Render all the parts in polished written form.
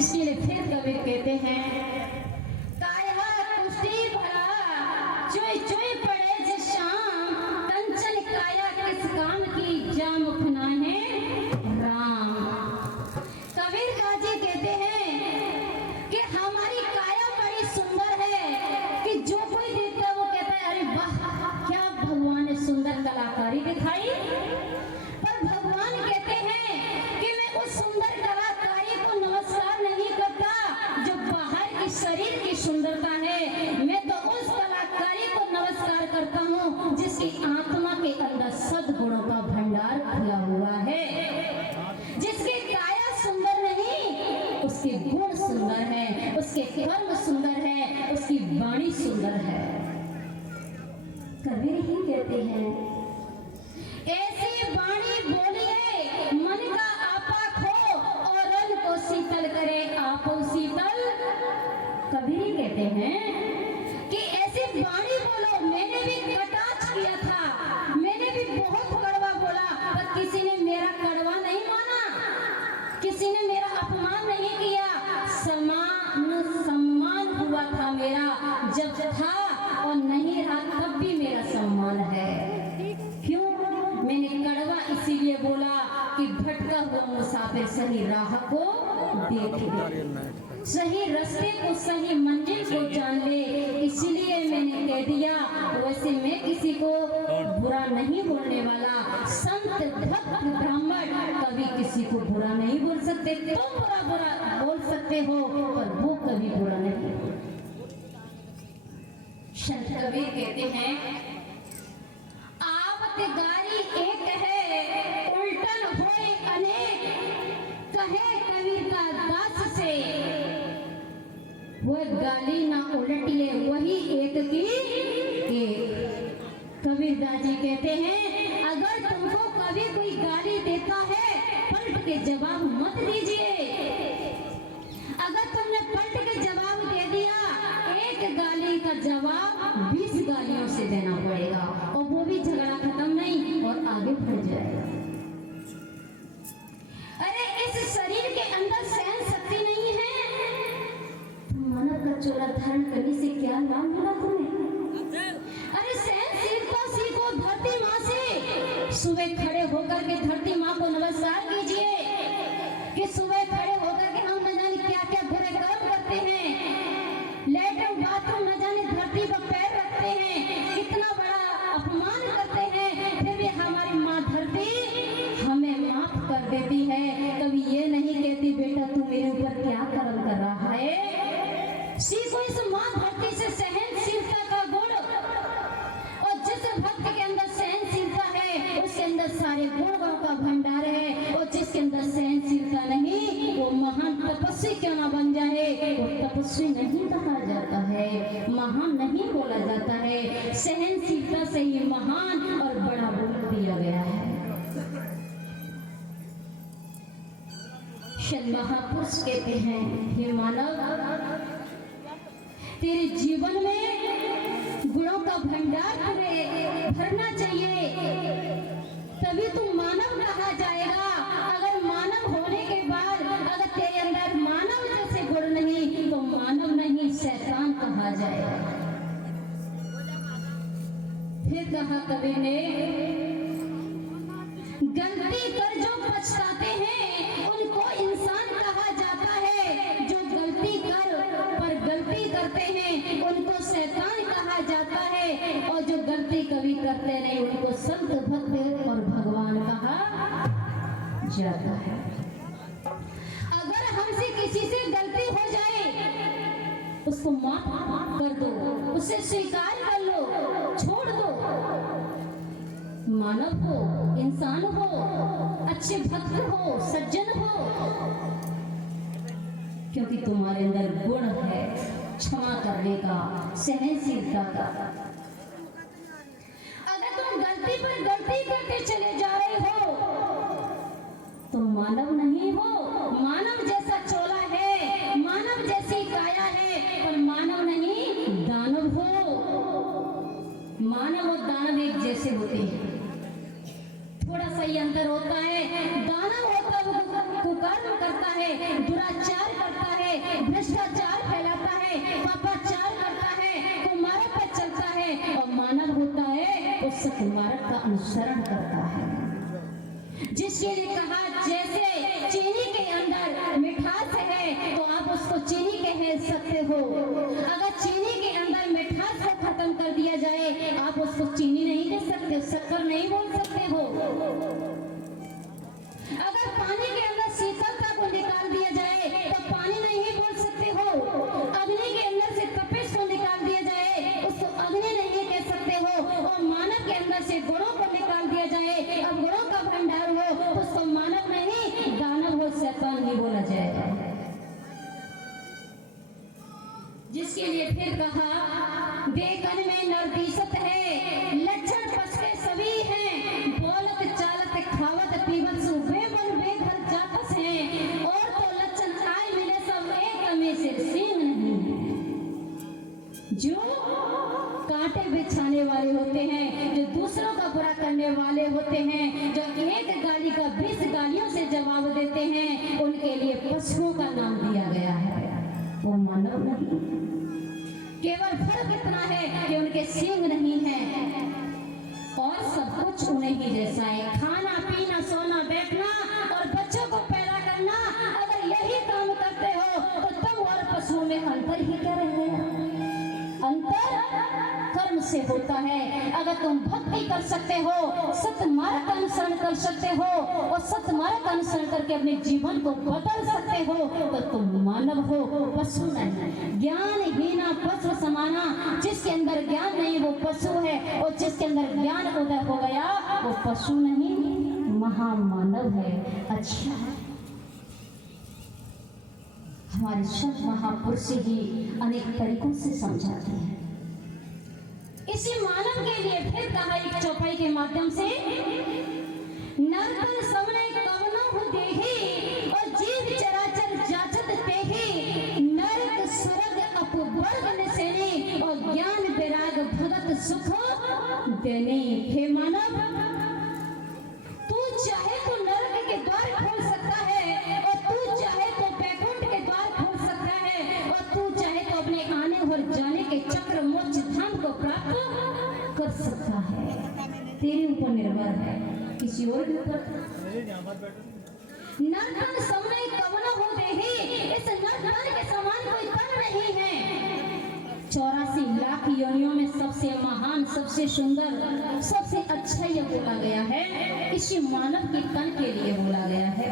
जिसके लिए फिर कबीर कहते हैं, काया कुश्ती भला चुई चुई पड़े जिस शाम, कंचन काया किस काम की जा मुखना है राम। कबीर गाजी कहते हैं कि हमारी काया बड़ी सुंदर है कि जो कोई देखता है वो कहता है अरे वाह क्या भगवान ने सुंदर कलाकारी दिखाई। पर भगवान कहते हैं कि मैं उस सुंदर कलाकारी को नमस्कार नहीं करता जो बाहर की शरीर की सुंदरता है, मैं तो उस कलाकारी को नमस्कार करता हूँ जिसकी आत्मा के अंदर सद्गुणों का भंडार खुला हुआ है। जिसकी काया सुंदर नहीं, उसके गुण सुंदर है, उसके कर्म सुंदर है, उसकी वाणी सुंदर है। कबीर ही कहते हैं, ऐसी वाणी बोलिए मन का आपा खो और रंग को शीतल करे आपो शीतल। कबीर ही कहते हैं कि ऐसी वाणी बोलो। मैंने भी कटाक्ष किया था, मैंने भी बहुत कड़वा बोला, पर किसी ने मेरा कड़वा नहीं माना, किसी ने मेरा अपमान नहीं किया। समान सम्मान हुआ था मेरा जब था, और नहीं रहा तब भी मेरा सम्मान है। क्यों? मैंने कड़वा इसीलिए बोला कि भटका हुआ मुसाफिर सही राह को देखे, सही रास्ते को, सही मंजिल को जान ले, इसलिए मैंने कह दिया। वैसे मैं किसी को बुरा नहीं बोलने वाला, संत भक्त ब्राह्मण कभी किसी को बुरा नहीं बोल सकते। तुम बुरा बुरा बोल सकते हो पर वो कभी बुरा नहीं। संत कबीर कहते हैं, आवत गारी एक है उल्टन होए अनेक, कहे कबीर का दास से वह गाली ना उलटिए वही एक की एक। कबीर दाजी कहते हैं, अगर तुमको कभी कोई गाली देता है पलट के जवाब मत दीजिए। अगर तुमने पलट के जवाब दे दिया, एक गाली का जवाब 20 गालियों से देना पड़ेगा, और वो भी झगड़ा खत्म नहीं और आगे बढ़ जाएगा। अरे इस शरीर के अंदर सहन शक्ति नहीं है, मानव का चोला धारण करने से क्या लाभ मिला तुम्हें? अरे सहनशीलता सीखो धरती माँ से। सुबह खड़े होकर के धरती माँ को नमस्कार कीजिए कि सुबह खड़े होकर के हम न जाने क्या क्या बुरे कर्म करते हैं, लेटरिन बाथरूम न जाने धरती पर पैर रखते हैं, कितना बड़ा अपमान करते हैं, फिर भी हमारी माँ धरती हमें माफ कर देती है। कभी ये नहीं कहती बेटा तू मेरे ऊपर क्या कर्म कर रहा है। सीखो इस माँ धरती से सहनशीलता का गुण, और जिस भक्त के अंदर सहनशीलता है उसके अंदर सारे गुणों का भंडार है, और जिसके अंदर सहनशीलता नहीं वो महान तपस्वी क्यों ना बन जाए, वो तपस्वी नहीं कहा जाता है, महान नहीं बोला जाता है। सहनशीलता से ही महान और बड़ा बोल दिया गया है। महापुरुष कहते हैं, हे मानव तेरे जीवन में गुणों का भंडार भरना चाहिए, तभी तू मानव कहा जाएगा। अगर मानव होने के बाद अगर तेरे अंदर मानव जैसे गुण नहीं तो मानव नहीं शैतान कहा जाएगा। फिर कहा कवि ने, गलती कर जो पछताते हैं उनको इंसान कहा जाता है, जो गलती कर पर गलती करते हैं उनको शैतान कहा जाता है, और जो गलती कभी करते नहीं उनको संत भक्त और भगवान कहा जाता है। अगर हमसे किसी से गलती हो जाए उसको माफ कर दो, उसे स्वीकार कर लो, छोड़ दो। मानव हो, इंसान हो, अच्छे भक्त हो, सज्जन हो, क्योंकि तुम्हारे अंदर गुण है क्षमा करने का, सहनशीलता का। अगर तुम गलती पर गलती करते चले जा रहे हो तो मानव नहीं हो। मानव जैसा चोला है, मानव जैसी काया है, पर मानव नहीं दानव हो। मानव और दानव एक जैसे होते हैं, थोड़ा सा ही अंतर होता है। दानव होता है वो कुकर्म करता है, दुराचार करता है, अनुसरण करता है। जिसके लिए कहा जैसे चीनी के अंदर मिठास है तो आप उसको चीनी कह सकते हो, अगर चीनी के अंदर मिठास को खत्म कर दिया जाए आप उसको चीनी नहीं दे सकते, शक्कर नहीं बोल सकते हो। अगर पानी के अंदर शीतलता को निकाल दिया जाए तो पानी नहीं बोल सकते हो। अग्नि के अंदर से तपिश को निकाल दिया जाए उसको अग्नि नहीं कह सकते हो। और मानव के अंदर से गुणों को निकाल दिया जाए, अब गुणों का भंडार हो तो उसको मानव नहीं दानव हो शैतान ही बोला जाएगा। जिसके लिए फिर कहा बेकन में नरदीसत है, लक्षण पस के सभी हैं, बोलत चालत खावत पीवत सुबे बन बेघर जातस हैं, और तो लक्षण आए मिले सब एक में से सींग नहीं है। जो कांटे बिछाने वाले होते हैं, जो दूसरों का बुरा करने वाले होते हैं, जो एक गाली का 20 गालियों से जवाब देते हैं, उनके लिए पशुओं का नाम दिया गया है, वो मानव नहीं। केवल फर्क इतना है कि उनके सींग नहीं है और सब कुछ उन्हें ही जैसा है। खाना पीना सोना बैठना और बच्चों को पैदा करना, अगर यही काम करते हो तो तुम और पशुओं में अंतर ही क्या रह गया? अंतर कर्म से होता है। अगर तुम भक्ति कर सकते हो, सत्य मार्ग का अनुसरण कर सकते हो और सत्य मार्ग का अनुसरण करके अपने जीवन को बदल सकते हो तो तुम मानव हो, पशु नहीं। ज्ञानहीना पशु समाना, जिसके अंदर ज्ञान नहीं वो पशु है और जिसके अंदर ज्ञान उदय हो गया वो पशु नहीं महामानव है। अच्छा, हमारे सब महापुरुष ही अनेक तरीकों से समझाते हैं। इसी मानव के लिए फिर कहा एक चौपाई के माध्यम से, नरतन सबने कवनो हो देही और जीव चराचर जाचत तेही, नरक स्वर्ग अपवर्ग निसेनी और ज्ञान विराग भगत सुख देने। हे मानव, तू चाहे तो नरक के द्वार खोल सकता है और तू चाहे तो बैकुंठ के द्वार खोल सकता है और तू चाहे तो अपने आने और जाने के चक्र मोक्ष धाम को प्राप्त कर सकता है। तेरे ऊपर निर्भर है, किसी और के ऊपर। नरतन सबने कवनो हो देही, इस नरतन के समान कोई तन नहीं है। 84 लाख योनियों में सबसे महान, सबसे सुंदर, सबसे अच्छा यह बोला गया है, इसी मानव के तन के लिए बोला गया है।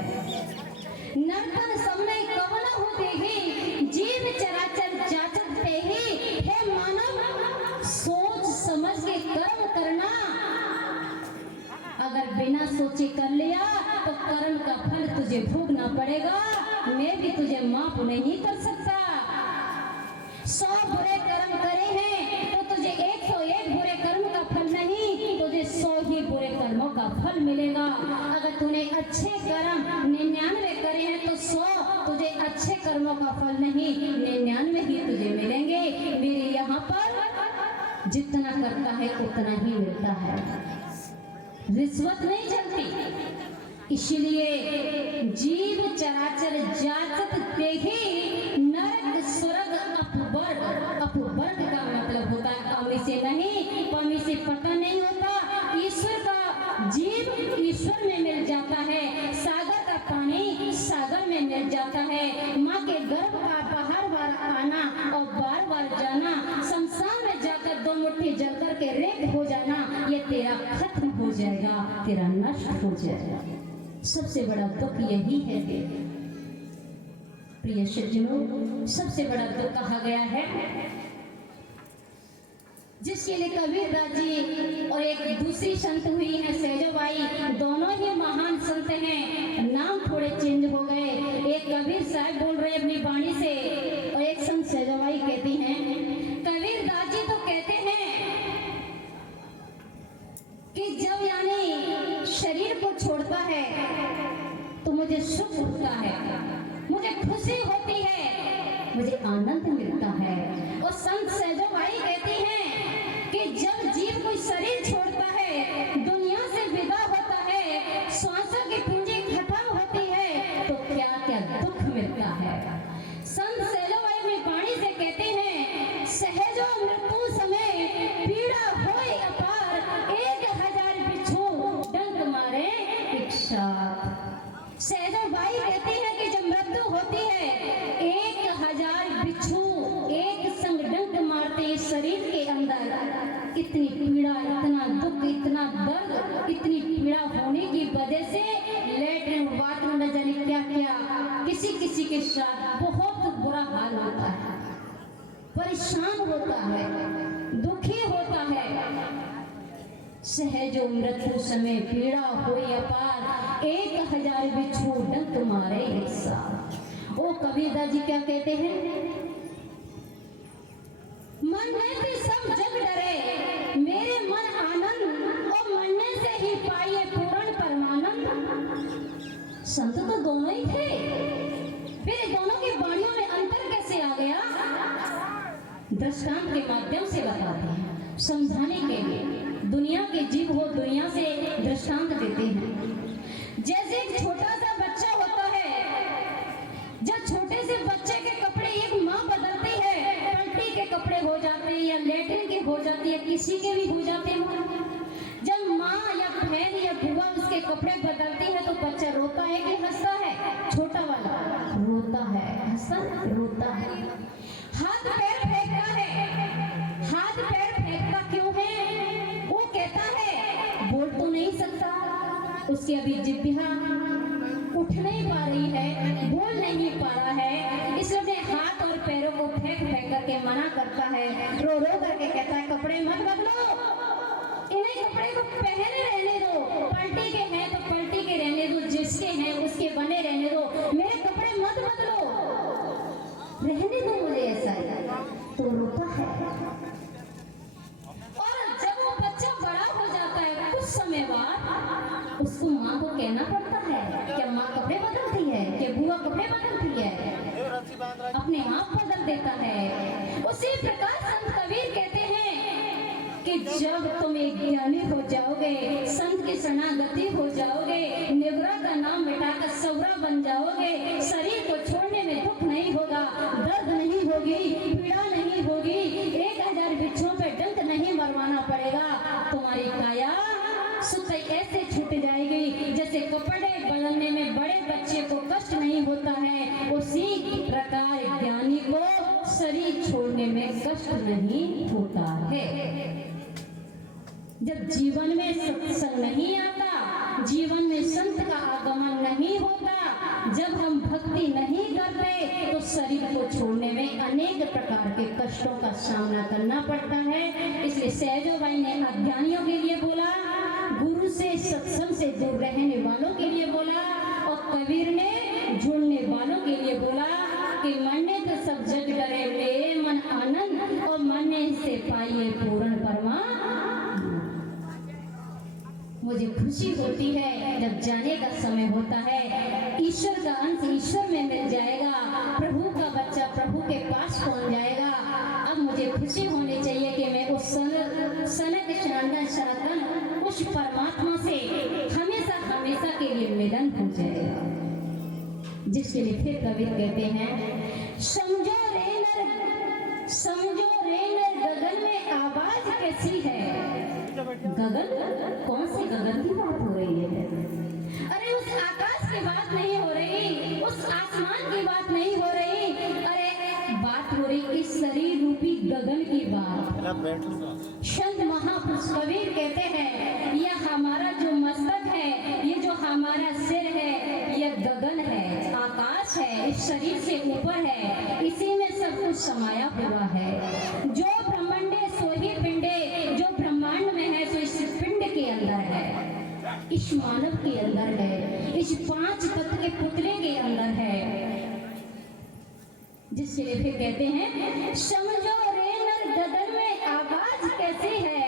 नरतन सबने कवनो हो देही, जीव चराचर जाचत तेही। हे मानव, सोच समझ के कर्म करना। अगर बिना सोचे कर लिया तो कर्म का फल तुझे भोगना पड़ेगा। मैं भी तुझे माफ नहीं कर सकता। 100 बुरे कर्म करे हैं तो तुझे 101 बुरे कर्म का फल नहीं, तुझे 100 ही बुरे कर्मों का फल मिलेगा। अगर तूने अच्छे कर्म 99 करे हैं तो 100 तुझे अच्छे कर्मों का फल नहीं, 99 ही तुझे मिलेंगे। मेरे यहाँ पर जितना करता है उतना ही मिलता है, रिश्वत नहीं चलती। इसलिए जीव चराचर जाचत तेही, नरक स्वर्ग अपवर्ग। अपवर्ग का मतलब होता है पामी से नहीं, पामी से पता नहीं होता। ईश्वर का जीव ईश्वर में मिल जाता है, सागर का पानी सागर में मिल जाता है। माँ के गर्भ का बार बार आना और बार बार जाना, शमशान में जाकर 2 मुट्ठी जल कर के रेत हो जाना, ये तेरा खत्म हो जाएगा, तेरा नष्ट हो जाएगा। सबसे बड़ा दुख यही है प्रिय सज्जनों, सबसे बड़ा दुख कहा गया है, जिसके लिए कबीरदास जी और एक दूसरी संत हुई है सहजोबाई, दोनों ही महान संत हैं। नाम थोड़े चेंज हो गए, एक कबीर साहब बोल रहे अपनी वाणी से और एक संत सहजोबाई कहती हैं। कबीरदास जी तो कहते हैं कि जब यानी शरीर को छोड़ता है तो मुझे सुख होता है, मुझे खुशी होती है, मुझे आनंद मिलता है। और संत सहजोबाई कहती हैं कि जब जीव कोई शरीर छोड़ता है, दुनिया से विदा होता है, श्वासों की पूंजी खत्म होती है, तो क्या क्या दुख मिलता है। संत सहजोबाई अपनी वाणी से कहते हैं, सहजो मृत्यु समय पीड़ा होए अपार, 1000 बिच्छू बाद बहुत बुरा हाल होता है, परेशान होता है, दुखी होता है। सहजो मृत्यु समय पीड़ा होई अपार, 1000 बिच्छू डंक मारे एक साथ। ओ कबीरदास जी क्या कहते हैं? मन में भी सब जग डरे, मेरे मन आनंद और मरने से ही पाइए पूर्ण परमानंद। संत तो दोनों ही थे, फिर दोनों की वाणियों में अंतर कैसे आ गया? दृष्टांत के माध्यम से बताते हैं, समझाने के लिए। दुनिया के जीव हो, दुनिया से दृष्टांत देते हैं। जैसे एक छोटा सा बच्चा होता है, जब छोटे से बच्चे के कपड़े एक माँ बदलती है, पलटी के कपड़े हो जाते हैं या लेटरिन के हो जाती है, किसी के भी हो जाते हैं। जब माँ या बहन या बुआ उसके कपड़े बदलती है तो बच्चा रोता है कि हंसता है? छोटा वाला रोता है, हंसता रोता है, हाथ पैर फेंकता है। हाथ पैर फेंकता क्यों है? वो कहता है, बोल तो नहीं सकता, उसकी अभी जिह्वा उठ नहीं पा रही है, बोल नहीं पा रहा है, इसलिए अपने हाथ और पैरों को फेंक फेंक करके मना करता है, रो रो करके कहता है कपड़े मत बदलो, इन्हें कपड़े को पहने रहने दो, पलटी के हैं तो पलटी के रहने दो, जिसके हैं उसके बने रहने दो, मेरे कपड़े मत बदलो, रहने दो मुझे ऐसा ही। तो रोता है। और जब वो बच्चा बड़ा हो जाता है कुछ समय बाद, उसको माँ को कहना पड़ता है, क्या माँ कपड़े बदलती है, क्या बुआ कपड़े बदलती है? अपने आप बदल देता है। उसी प्रकार संत कबीर कहते हैं कि जब तुम एक ज्ञानी हो जाओगे, संत की शरणागति हो जाओगे, निवरा का नाम मिटाकर सवरा बन जाओगे, शरीर को छोड़ने में दुख नहीं होगा, दर्द नहीं होगी, पीड़ा नहीं होगी, 1000 बिच्छों पे डंक नहीं मरवाना पड़ेगा, तुम्हारी काया सुख ऐसे छूट जाएगी जैसे कपड़े बदलने में बड़े बच्चे को कष्ट नहीं होता है, उसी प्रकार ज्ञानी को शरीर छोड़ने में कष्ट नहीं होता है। जब जीवन में सत्संग नहीं आता, जीवन में संत का आगमन नहीं होता, जब हम भक्ति नहीं करते तो शरीर को छोड़ने में अनेक प्रकार के कष्टों का सामना करना पड़ता है। इसलिए सहजो भाई ने अज्ञानियों के लिए बोला, गुरु से सत्संग से दूर रहने वालों के लिए बोला, और कबीर ने जुड़ने वालों के लिए बोला कि मरने तो सब जग डरे, मेरे मन आनंद और मरने से पाइए पूर्ण परमानंद। मुझे खुशी होती है जब जाने का समय होता है, ईश्वर का अंश ईश्वर में मिल जाएगा, प्रभु का बच्चा प्रभु के पास पहुंच जाएगा। अब मुझे खुशी होनी चाहिए कि मैं उस सनक सनातन उस परमात्मा से हमेशा हमेशा के लिए मिलन हो जाएगा, जिसके लिए फिर कबीर कहते हैं, समझो रे नर गगन में आवाज कैसी है। गगन, कौन से गगन की बात हो रही है? अरे उस आकाश की बात नहीं हो रही, उस आसमान की बात नहीं हो रही, अरे बात हो रही इस शरीर रूपी गगन की बात। संत महापुरुष कबीर कहते हैं, यह हमारा जो मस्तक है, ये जो हमारा सिर है, यह गगन है, आकाश है, इस शरीर से ऊपर है, इसी में सब कुछ समाया हुआ है। जो ब्रह्मांडे सो ही पिंडे, जो ब्रह्मांड में है सो इस पिंड के अंदर है, इस मानव के अंदर है, इस 5 तत्व के पुतले के अंदर है। जिसके लिए फिर कहते हैं, समझो रे नर गगन में आवाज कैसी है,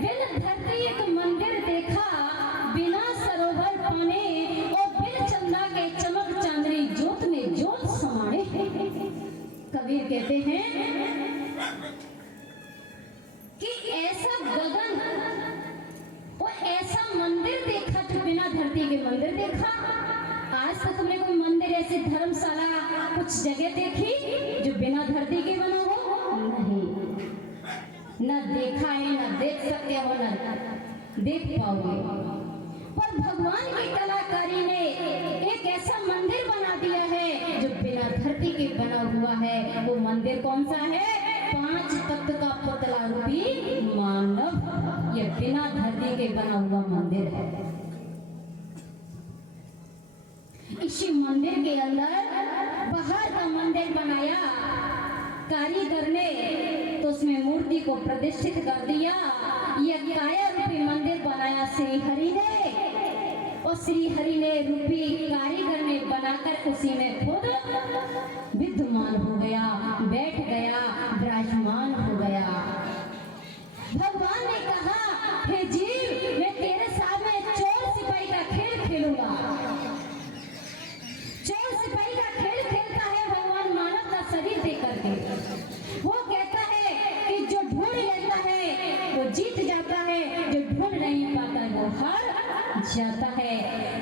बिन धरती एक मंदिर देखा, बिना सरोवर पाने, और बिन चंदा के चमक चांदनी ज्योत में ज्योत समाने। कबीर कहते हैं कि ऐसा गगन और ऐसा मंदिर देखा जो बिना धरती के मंदिर देखा। आज तक तुमने कोई मंदिर ऐसे धर्मशाला कुछ जगह देखी जो बिना धरती के बना हो? नहीं, न देखा है, न देख सकते हो, न देख पाओगे। पर भगवान की कलाकारी ने एक ऐसा मंदिर बना दिया है जो बिना धरती के बना हुआ है। वो मंदिर कौन सा है? 5 तत्व का पुतला रूपी मानव, ये बिना धरती के बना हुआ मंदिर है। इसी मंदिर के अंदर बाहर का मंदिर बनाया कारीगर ने, तो उसमें मूर्ति को प्रतिष्ठित कर दिया। यह काया रूपी मंदिर बनाया श्री हरि ने, और श्री हरि ने रूपी कारीगर ने बनाकर उसी में खुद विद्यमान हो गया, बैठ गया, विराजमान हो गया। भगवान ने कहा, हे जीव, मैं तेरे सामने चोर सिपाही का खेल खेलूंगा। चोर सिपाही का खेल खेलता है भगवान मानव का शरीर दे करके। वो कहता है कि जो ढूंढ लेता है वो जीत जाता है, जो ढूंढ नहीं पाता है वो हार जाता है।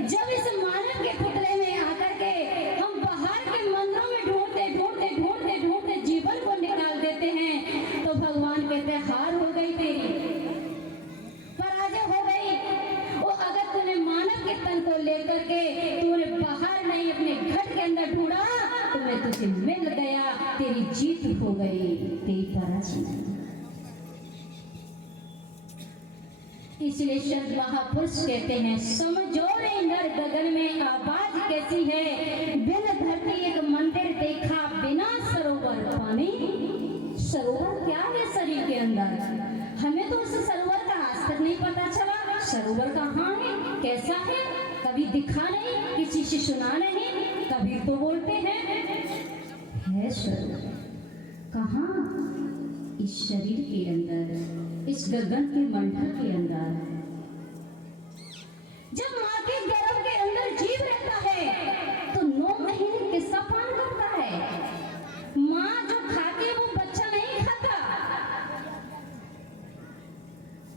जब इस मानव के पुतले में आकर के हम बाहर के मंदिरों में ढूंढते ढूंढते ढूंढते ढूंढते जीवन को निकाल देते हैं, तो भगवान कहते हैं हार हो गई तेरी, पराजय हो गई। वो अगर तूने मानव के तन को लेकर के तूने बाहर नहीं अपने घर के अंदर ढूंढा, तो मैं तुझे मिल गया, तेरी जीत हो गई, तेरी पराजय। इसलिए संत महापुरुष कहते हैं, समझो रे नर गगन में आवाज कैसी है, बिन धरती एक मंदिर देखा बिना सरोवर पानी। सरोवर क्या है शरीर के अंदर, हमें तो उस सरोवर का आज तक नहीं पता चला। सरोवर कहाँ है, कैसा है, कभी दिखा नहीं, किसी से सुना नहीं। कभी तो बोलते हैं है सरोवर, कहाँ? इस शरीर के अंदर, इस गगन के मंडल के अंदर। जब माँ के गर्भ के अंदर जीव रहता है तो 9 महीने किसका पान करता है? माँ जो खाती है वो बच्चा नहीं खाता।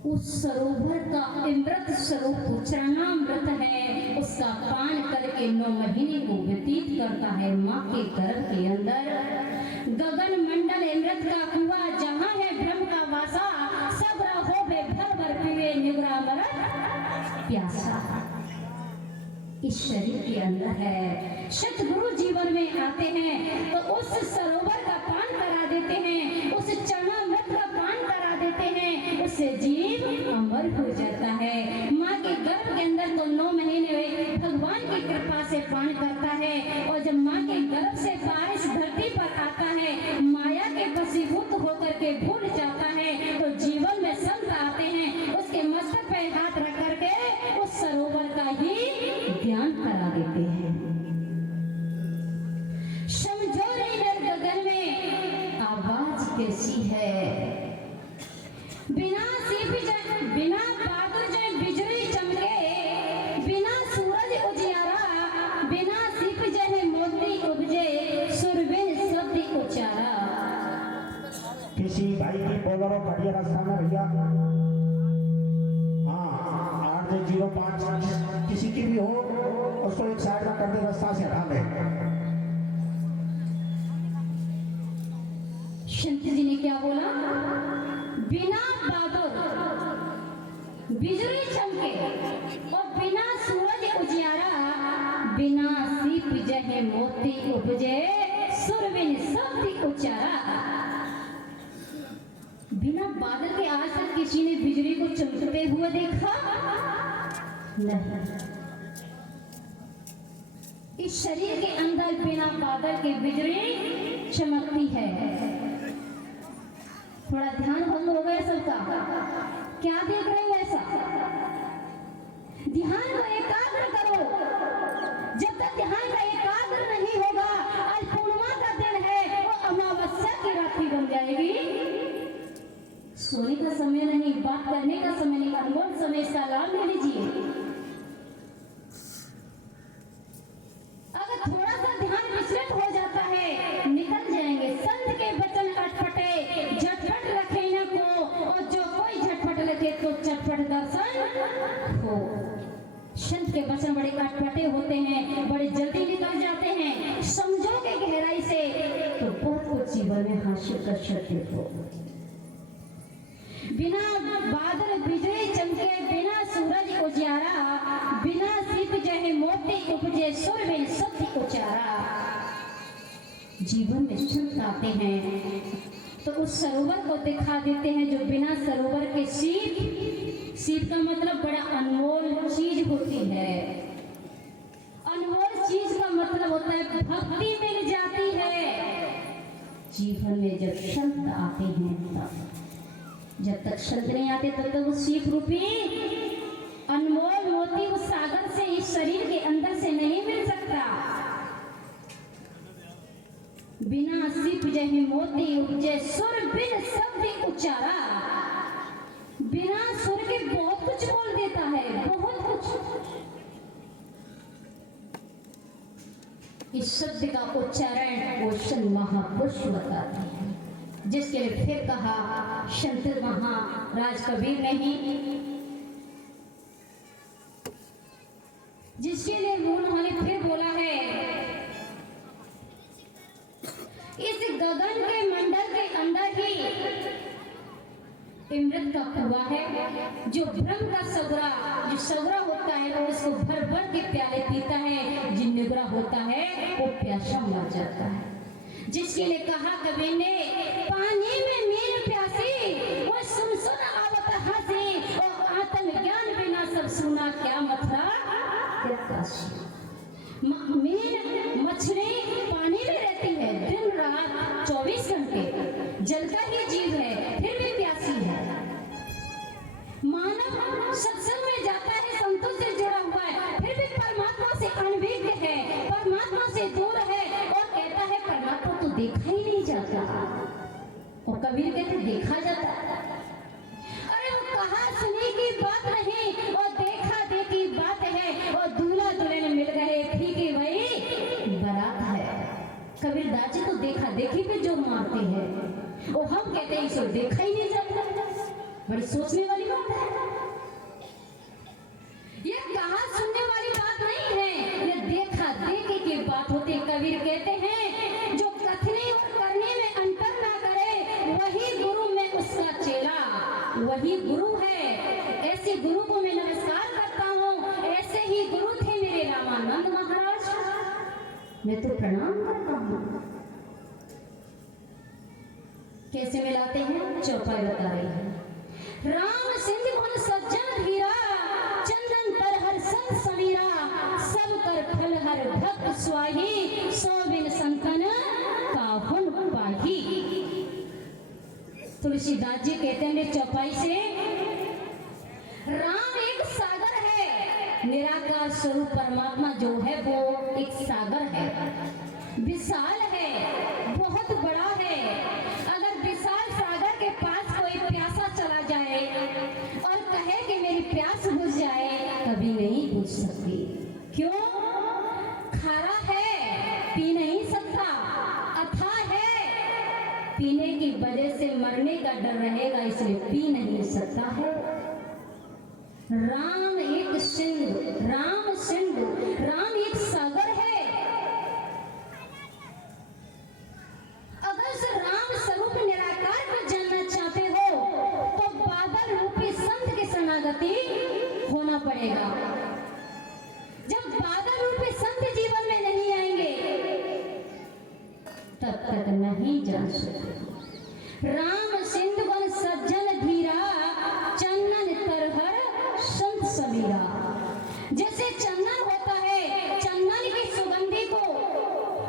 उस सरोवर का अमृत स्वरूप चरणामृत है, उसका पान करके 9 महीने को व्यतीत करता है माँ के गर्भ के अंदर। गगन मंडल अमृत का कुआं जहाँ है ब्रह्म का वासा, सब रहो बे भर भर पीवे निगरा मरत प्यासा। इस शरीर के अंदर है। सतगुरु जीवन में आते हैं तो उस सरोवर का पान करा देते हैं, उस चरणामृत का पान करा देते हैं, उससे जीव अमर हो जाता है। माँ के गर्भ के अंदर तो 9 महीने भगवान की कृपा से पान करता है, और जब माँ के गर्भ से बारिश धरती पर आता है, माया के वशीभूत होकर के भूल जाता है, तो जीवन में संत आते हैं, उसके मस्तक पे हाथ रख करके उस सरोवर का ही ज्ञान करा देते हैं। समझो रे नर गगन में आवाज कैसी है, बिना बिना बादल जो बिजली चमके, बिना सूरज उजियारा, बिना सिप जहे मोती उपजे, सुरबिन शब्द उचारा। किसी भाई की बोलेरो बढ़िया रास्ता में भैया, हाँ 805 किसी की भी हो, उसको एक साइड में कर दे, रास्ता से हटा दे। संत जी ने क्या बोला? बिना बादल बिजली चमके और बिना सूरज उजियारा, बिना सीप जहे मोती उपजे, सुरबिन शब्द उचारा। बिना बादल के आज तक किसी ने बिजली को चमकते हुए देखा नहीं। इस शरीर के अंदर बिना बादल के बिजली चमकती है। थोड़ा ध्यान भंग हो गया सबका, क्या देख रहे हो ऐसा? ध्यान को एकाग्र करो। जब तक ध्यान का एकाग्र नहीं होगा, आज पूर्णिमा का दिन है, वो अमावस्या की रात्रि बन जाएगी। सोने का समय नहीं, बात करने का समय नहीं, अनमोल समय, इसका लाभ ले लीजिए। अगर थोड़ा सा ध्यान विचलित हो जाता है, निकल जाएंगे। संत के वचन अटपटे, झटपट रखे न को, और जो कोई झटपट रखे तो चटपट दर्शन हो। संत के वचन बड़े अटपटे होते हैं, बड़े जल्दी निकल जाते हैं। समझोगे गहराई से तो बहुत कुछ जीवन में हासिल कर सकते हो। बिना बादल बिजली चमके, बिना सूरज उजियारा, बिना सीप जहे मोती उपजे, सुरबिन शब्द उचारा। जीवन में संत आते हैं तो उस सरोवर को दिखा देते हैं जो बिना सरोवर के सीप का मतलब बड़ा अनमोल चीज होती है। अनमोल चीज का मतलब होता है भक्ति मिल जाती जीवन में जब संत आते हैं तब, जब तक संत नहीं आते तब तक वो सीप रूपी अनमोल मोती उस सागर से इस शरीर के अंदर से नहीं मिल सकता। बिना सीप जही मोती उपजे सुर बिन शब्द उच्चारा। बिना सुर के बहुत कुछ बोल देता है, बहुत कुछ। इस शब्द का उच्चारण ओशन महापुरुष बताते हैं, जिसके लिए फिर कहा संत महाराज कबीर ने ही, जिसके लिए उन्होंने फिर बोला है, इस गगन के मंडल के अंदर ही अमृत का कुआं है। जो ब्रह्म का सगरा, जो सगरा होता है वो उसको भर भर के प्याले पीता है, जो निगरा होता है वो प्यासा मर जाता है। जिसके लिए कहा कबीर ने, पानी में मीन प्यासी वो सुन आवत हंसी, और आत्म ज्ञान बिना सब सुना क्या मथुरा क्या काशी। मीन मछली पानी में रहती है दिन रात 24 घंटे, जल का ही जीव है, फिर भी प्यासी है। मानव सत्संग में जाता है, संतों से जुड़ा हुआ है, फिर भी परमात्मा से अनभिज्ञ है, परमात्मा से दूर है, और कहता है परमात्मा तो देखा ही नहीं जाता। और कबीर कहते देखा जाता। अरे वो कहा सुनी की बात नहीं, और देखा देखी बात है, और दूल्हा दुल्हन मिल गए फीकी भाई बारात है। कबीर दास जी तो देखा देखी पे जो मारते हैं, और हम कहते हैं इसे देखा ही नहीं जाता। बड़ी सोचने वाली बात है। ये कहा सुनने वाली बात नहीं है, ये देखा देखी की बात होती है। कबीर कहते हैं जो कथने और करने में अंतर ना करे, वही गुरु में उसका चेला, वही गुरु है। ऐसे गुरु को मैं नमस्कार करता हूँ। ऐसे ही गुरु थे मेरे रामानंद महाराज, मैं तो प्रणाम करता हूँ। कैसे मिलाते हैं, चौपाई बता रही है। राम सिंधु गुण सज्जन धीरा, चंदन पर हर संत समीरा, सब कर फल हर भक्त स्वाही, सो बिन संतन काहुन पाही। तुलसीदास जी कहते हैं चौपाई से, राम एक सागर है, निराकार स्वरूप परमात्मा जो है वो एक सागर है, विशाल है, बहुत बड़ा है। अगर विशाल सागर के पास कोई प्यासा चला जाए और कहे कि मेरी प्यास बुझ जाए, कभी नहीं बुझ सकती। क्यों? खारा है, पी नहीं सकता, अथाह है, पीने की वजह से मरने का डर रहेगा, इसलिए पी नहीं सकता है। राम एक सिंधु, राम सिंधु, राम एक सागर है। अगर से राम स्वरूप निराकार को जानना चाहते हो तो बादल रूपी संत के शरणागति होना पड़ेगा। जब बादल रूपी संत जीवन में नहीं आएंगे तब तक नहीं जान सकते। राम सिंधु गुण सज्जन धीरा, चंदन तरहर संत समीरा। जैसे चंदन होता है, चंदन की सुगंधी को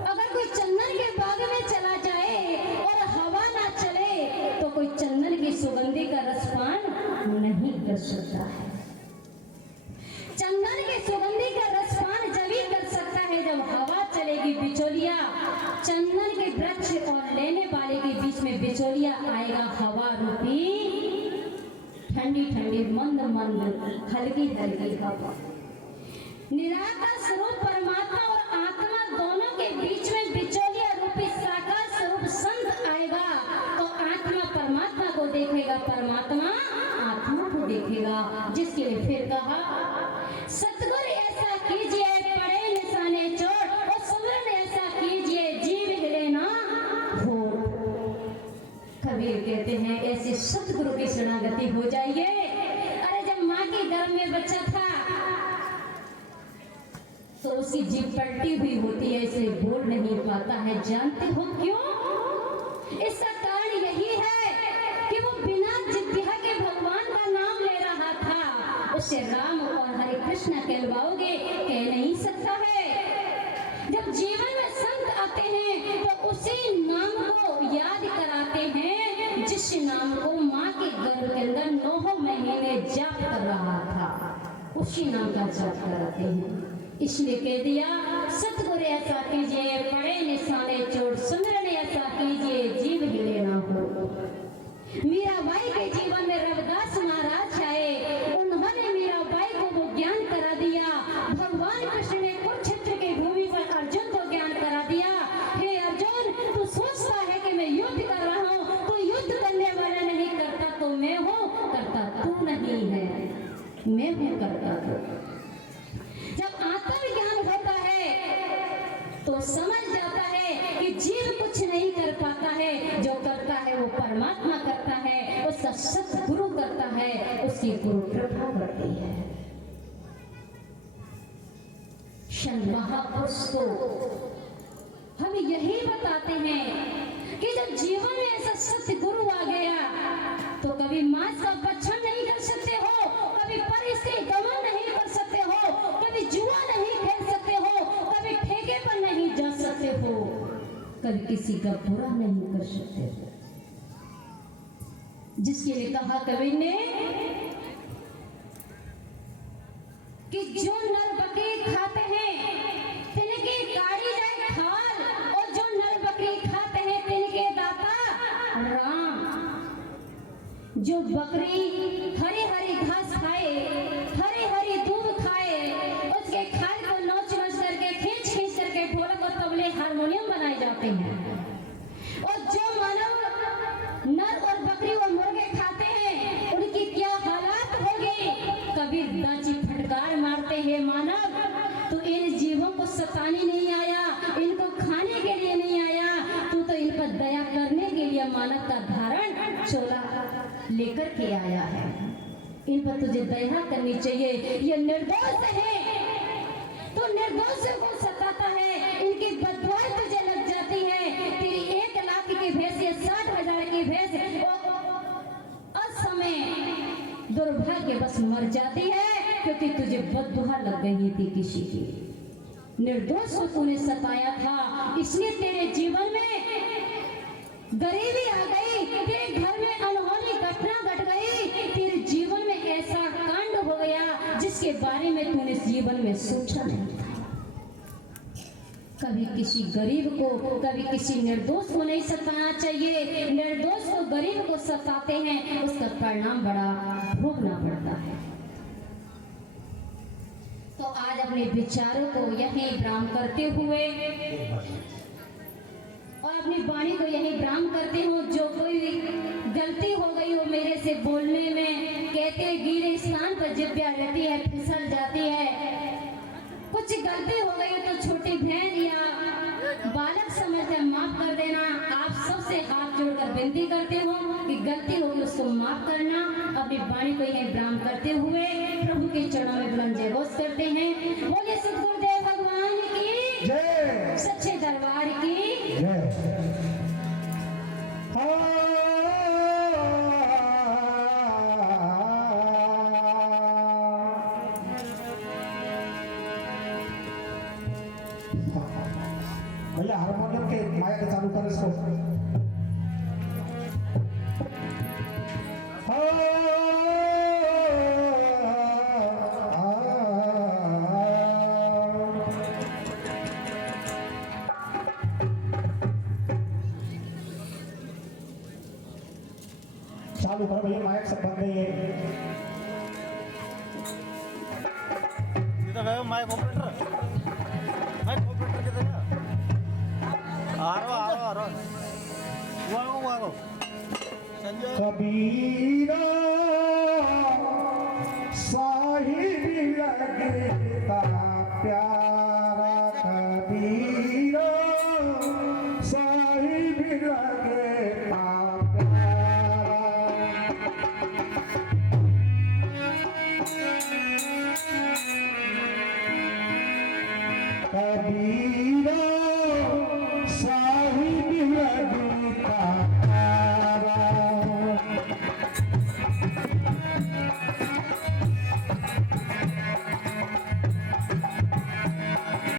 अगर कोई चंदन के बाग में चला जाए और हवा ना चले तो कोई चंदन की सुगंधी का रसपान नहीं कर सकता है। चंदन की सुगंधी का रसपान जब ही कर सकता है जब हवा चलेगी, बिचौलिया, चंदन के वृक्ष और लेने वाले के बीच में बिचौलिया आएगा, हवा रूपी ठंडी ठंडी मंद मंद हल्की हल्की हवा। निराकार स्वरूप परमात्मा और आत्मा दोनों के बीच में बिचौलिया रूपी साकार स्वरूप संत आएगा तो आत्मा परमात्मा को देखेगा, परमात्मा आत्मा को देखेगा। जिसके लिए फिर कहा, सतगुर ऐसा कीजिए पड़े निशाने चोट, और सुमरन ऐसा कीजिए जीव हिले ना होठ। कबीर कहते हैं ऐसे सतगुरु की शरणागति हो जाइए। अरे जब माँ के गर्भ में बच्चा था तो उसकी जीभ पलटी हुई होती है, इसलिए बोल नहीं पाता है। जानते हो क्यों? इसका कारण यही है कि वो बिना जिद्या के भगवान का नाम ले रहा था। उसे राम और हरे कृष्ण कहलवाओगे, कह नहीं सकता है। जब जीवन में संत आते हैं तो उसी नाम को याद उसी नाम का जाप कराते हैं। इसलिए कह दिया सतगुरु ऐसा कीजिए, पड़े निशाने चोट, सुमिरन ऐसा कीजिए, जीव हिले ना हो। मीराबाई के जीवन में रविदास महाराज आए, उन्होंने मीराबाई को वो ज्ञान करा दिया। भगवान कृष्ण ने कुरुक्षेत्र की भूमि पर अर्जुन को ज्ञान करा दिया। हे अर्जुन, तू सोचता है कि मैं युद्ध कर रहा हूँ, तू युद्ध करने वाला नहीं, करता तो मैं हूँ, करता तू नहीं है, मैं हूँ करता तू। जब आत्मज्ञान होता है तो समझ जाता है कि जीव कुछ नहीं कर पाता है, जो करता है वो परमात्मा करता है, उसका सतगुरु करता है, उसकी गुरु कृपा करती है। शन महापुरुष तो हमें यही बताते हैं कि जब जीवन में ऐसा सतगुरु आ गया तो कभी मांस का भक्षण नहीं कर सकते हो, कभी पर इसके गमन नहीं कर सकते हो, कभी जुआ नहीं खेल सकते हो, कभी ठेके पर नहीं जा सकते हो, कभी किसी का बुरा नहीं कर सकते हो। जिसके लिए कहा कवि ने कि जो नर बकरी खाते हैं तिनके काढ़ी जाए खाल, और जो नर बकरी खाते हैं तिनके दाता राम। जो बकरी हरी हरी घास खाए, हरी हरी दूध खाए, उसके खाल को नोच नोच करके खींच खींच करके ढोलक और तबले हारमोनियम बनाए जाते हैं। और जो मानव नर और बकरी और मुर्गे खाते हैं उनकी क्या हालात होगी। कभी दाची फटकार मारते हैं मानव, तो इन जीवों को सताने नहीं आया, इनको खाने के लिए नहीं आया, तू तो इन पर दया करने के लिए मानव का धारण चोला लेकर के आया है। इन पर तुझे दया करनी चाहिए। ये निर्दोष है तो निर्दोष को सताता है, इनकी बददुआ तुझे लग जाती है। तेरी 1 लाख की भैंस या 60,000 की भैंस असमय दुर्भाग्य बस मर जाती है, क्योंकि तुझे बददुआ लग गई थी किसी की। निर्दोष को तूने सताया था, इसलिए तेरे जीवन में गरीबी आ गई, तेरे घर में अनहोनी घटना घट गई, तेरे जीवन में ऐसा कांड हो गया जिसके बारे में तूने जीवन में सोचा नहीं था। कभी किसी गरीब को, कभी किसी निर्दोष को नहीं सताना चाहिए। निर्दोष को गरीब को सताते हैं, उसका परिणाम बड़ा भोगना पड़ता है। तो आज अपने विचारों को यही विराम करते हुए और अपनी वाणी को यही विराम करते हो। जो कोई गलती हो गई हो मेरे से बोलने में, कहते गीले स्थान पर जिब्या रहती है, फिसल जाती है, कुछ गलती हो गई तो छोटी बहन या बालक समझकर माफ कर देना। आप सबसे हाथ जोड़कर विनती करते हो कि गलती होगी उसको माफ करना। अपनी वाणी को यही विराम करते हुए प्रभु के चरणों में बुलंद जय घोष करते हैं। बोले सतगुरुदेव भगवान की जय, सच्चे दरबार की जय। भैया हारमोनियम के माइक चालू कर इसको। चालू करो भैया, माइक सब बंद नहीं है। माइक ऑपरेटर किधर है? आ रहा वो संजय। कबीरा साहिब लगता प्यारा, कबीरा साहिब लगता